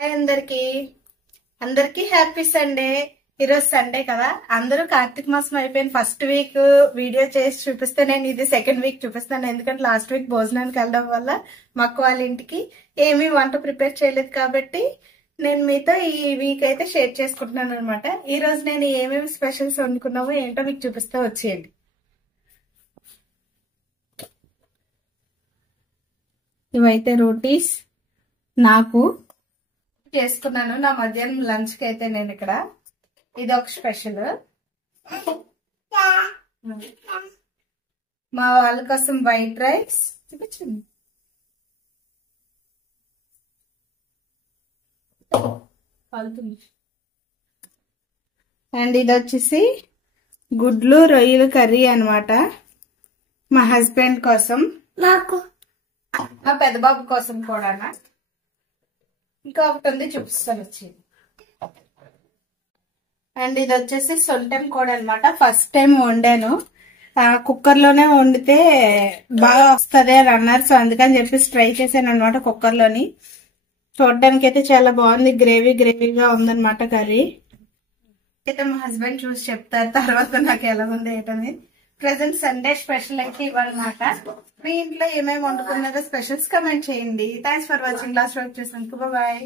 Hi అందరికి అందరికి happy Sunday. ఈరోజు సండే కదా, అందరూ కార్తీక మాసం అయిపోయిన ఫస్ట్ వీక్ వీడియో చేసి చూపిస్తే నేను ఇది సెకండ్ వీక్ చూపిస్తాను. ఎందుకంటే లాస్ట్ వీక్ భోజనానికి వెళ్ళడం వల్ల మక్క వాళ్ళ ఇంటికి ఏమీ వంట ప్రిపేర్ చేయలేదు కాబట్టి నేను మీతో ఈ వీక్ అయితే షేర్ చేసుకుంటున్నాను అనమాట. ఈ రోజు నేను ఏమేమి స్పెషల్స్ వండుకున్నామో ఏంటో మీకు చూపిస్తా వచ్చేయండి. ఇవైతే రోటీస్ నాకు చేసుకున్నాను నా మధ్యాహ్నం లంచ్ కి. అయితే నేను ఇక్కడ ఇది ఒక స్పెషల్, మా వాళ్ళ కోసం వైట్ రైస్ చూపించండి. అండ్ ఇది వచ్చేసి గుడ్లు రొయ్యలు కర్రీ అన్నమాట. మా హస్బెండ్ కోసం, నాకు మా పెద్ద బాబు కోసం కూడా. ఇంకా ఒకటి ఉంది చూపిస్తాను వచ్చి. అండ్ ఇది వచ్చేసి సొంటెం కూడా అనమాట. ఫస్ట్ టైం వండాను, కుక్కర్ లోనే వండితే బాగా వస్తుంది అని అన్నారు. సో అందుకని చెప్పేసి ట్రై చేశాను అనమాట కుక్కర్ లోని. చూడడానికి అయితే చాలా బాగుంది, గ్రేవీగా ఉందన్నమాట కర్రీ. అయితే మా హస్బెండ్ చూసి చెప్తారు తర్వాత నాకు ఎలా ఉంది ఏంటని. ప్రెసెంట్ సండే స్పెషల్ అయితే ఇవ్వాలన్నమాట. మీ ఇంట్లో ఏమేమి వండుకున్నారో స్పెషల్స్ కమెంట్ చేయండి. Thanks for watching. లాస్ట్ వరకు చూసినందుకు బాయ్.